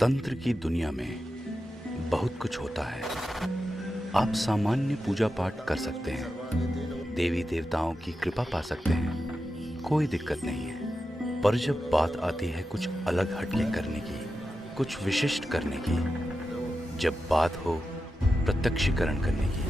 तंत्र की दुनिया में बहुत कुछ होता है। आप सामान्य पूजा पाठ कर सकते हैं, देवी देवताओं की कृपा पा सकते हैं, कोई दिक्कत नहीं है। पर जब बात आती है कुछ अलग हटके करने की, कुछ विशिष्ट करने की, जब बात हो प्रत्यक्षीकरण करने की,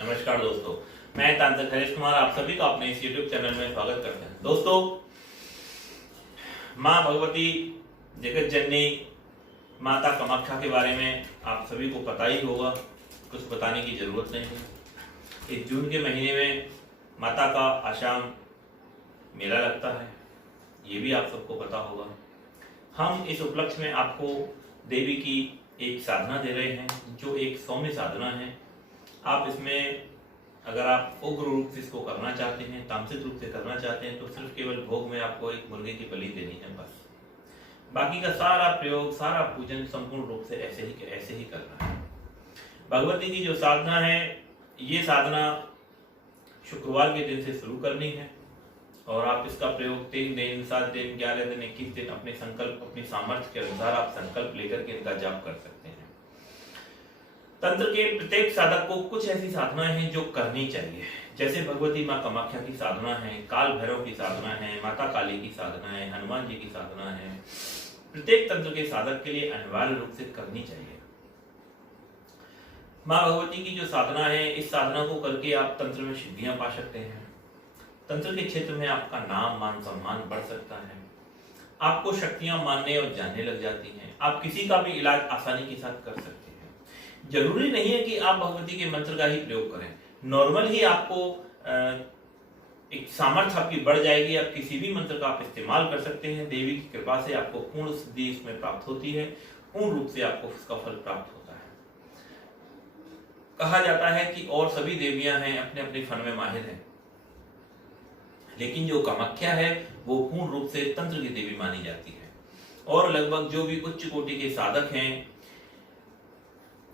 नमस्कार दोस्तों, मैं तांत्रिक हरीश कुमार आप सभी का अपने इस YouTube चैनल में स्वागत करते हैं। दोस्तों, माँ भगवती जगत जननी माता कामाख्या के बारे में आप सभी को पता ही होगा, कुछ बताने की जरूरत नहीं है। इस जून के महीने में माता का आशाम मेला लगता है, ये भी आप सबको पता होगा। हम इस उपलक्ष्य में आपको देवी की एक साधना दे रहे हैं, जो एक सौम्य साधना है। आप इसमें अगर आप उग्र रूप से इसको करना चाहते हैं, तामसिक रूप से करना चाहते हैं, तो सिर्फ केवल भोग में आपको एक मुर्गे की बलि देनी है बस। बाकी का सारा प्रयोग, सारा पूजन संपूर्ण रूप से ऐसे ही करना है। भगवती की जो साधना है, ये साधना शुक्रवार के दिन से शुरू करनी है और आप इसका प्रयोग 3 दिन, 7 दिन, 11 दिन, 21 दिन अपने संकल्प, अपनी सामर्थ्य के अनुसार आप संकल्प लेकर के इनका जाप कर सकते हैं। तंत्र के प्रत्येक साधक को कुछ ऐसी साधनाएं हैं जो करनी चाहिए, जैसे भगवती माँ कामाख्या की साधना है, काल भैरव की साधना है, माता काली की साधना है, हनुमान जी की साधना है। प्रत्येक तंत्र के साधक के लिए अनिवार्य रूप से करनी चाहिए। माँ भगवती की जो साधना है, इस साधना को करके आप तंत्र में सिद्धियां पा सकते हैं। तंत्र के क्षेत्र में आपका नाम, मान, सम्मान बढ़ सकता है। आपको शक्तियां मानने और जानने लग जाती हैं। आप किसी का भी इलाज आसानी के साथ कर सकते हैं। जरूरी नहीं है कि आप भगवती के मंत्र का ही प्रयोग करें। नॉर्मल ही आपको एक सामर्थ्य आपकी बढ़ जाएगी। आप किसी भी मंत्र का आप इस्तेमाल कर सकते हैं। देवी की कृपा से आपको पूर्ण सिद्धि इसमें प्राप्त होती है, पूर्ण रूप से आपको इसका फल प्राप्त होता है। कहा जाता है कि और सभी देवियां हैं, अपने अपने फन में माहिर हैं, लेकिन जो कामाख्या है वो पूर्ण रूप से तंत्र की देवी मानी जाती है। और लगभग जो भी उच्च कोटि के साधक हैं,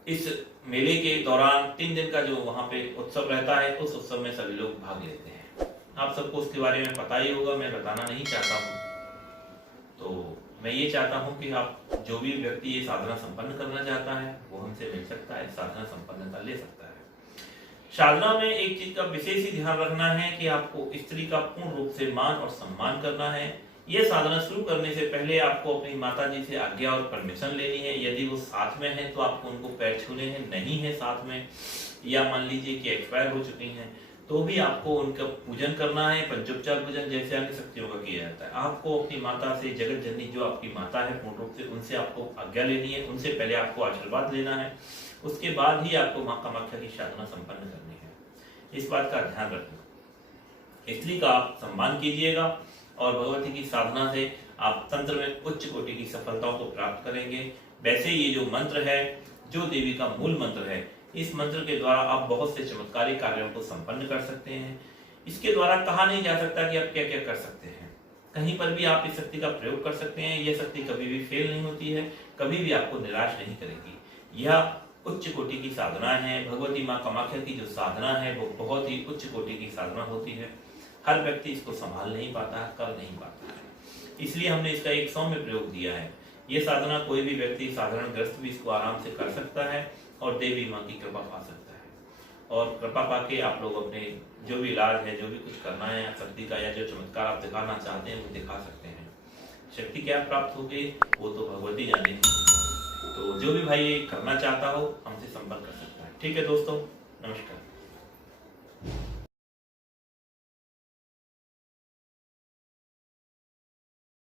इस मेले के दौरान 3 दिन का जो वहां पे उत्सव रहता है, उस उत्सव में सभी लोग भाग लेते हैं। आप सबको उसके बारे में पता ही होगा, मैं बताना नहीं चाहता हूँ। तो मैं ये चाहता हूँ कि आप जो भी व्यक्ति ये साधना संपन्न करना चाहता है वो हमसे मिल सकता है, साधना संपन्नता ले सकता है। साधना में एक चीज का विशेष ही ध्यान रखना है कि आपको स्त्री का पूर्ण रूप से मान और सम्मान करना है। यह साधना शुरू करने से पहले आपको अपनी माता जी से आज्ञा और परमिशन लेनी है। यदि वो साथ में है तो आपको उनको पैर छूने हैं, नहीं है साथ में, या मान लीजिए कि एक्सपायर हो चुकी हैं, तो भी आपको उनका पूजन करना है। पंचोपचार पूजन जैसे अन्य शक्तियों का किया जाता है। आपको अपनी माता से, जगत जननी जो आपकी माता है पूर्ण रूप से, उनसे आपको आज्ञा लेनी है। उनसे पहले आपको आशीर्वाद लेना है, उसके बाद ही आपको माँ कामाख्या की साधना संपन्न करनी है। इस बात का ध्यान रखना। स्त्री का आप सम्मान कीजिएगा और भगवती की साधना से आप तंत्र में उच्च कोटि की सफलताओं को प्राप्त करेंगे। वैसे ये जो मंत्र है, जो देवी का मूल मंत्र है, इस मंत्र के द्वारा आप बहुत से चमत्कारी कार्यों को संपन्न कर सकते हैं। इसके द्वारा कहा नहीं जा सकता कि आप क्या क्या कर सकते हैं। कहीं पर भी आप इस शक्ति का प्रयोग कर सकते हैं। यह शक्ति कभी भी फेल नहीं होती है, कभी भी आपको निराश नहीं करेगी। यह उच्च कोटि की साधना है। भगवती माँ कामाख्या की जो साधना है वो बहुत ही उच्च कोटि की साधना होती है। हर व्यक्ति इसको संभाल नहीं पाता है, कर नहीं पाता है, इसलिए हमने इसका एक सौम्य प्रयोग दिया है। ये साधना कोई भी व्यक्ति, साधारण ग्रस्त भी इसको आराम से कर सकता है और देवी माँ की कृपा पा सकता है। और कृपा पाके आप लोग अपने जो भी इलाज है, जो भी कुछ करना है शक्ति का, या जो चमत्कार आप दिखाना चाहते हैं वो दिखा सकते हैं। शक्ति क्या प्राप्त होगी वो तो भगवती जाने। तो जो भी भाई करना चाहता हो हमसे संपर्क कर सकता है। ठीक है दोस्तों, नमस्कार।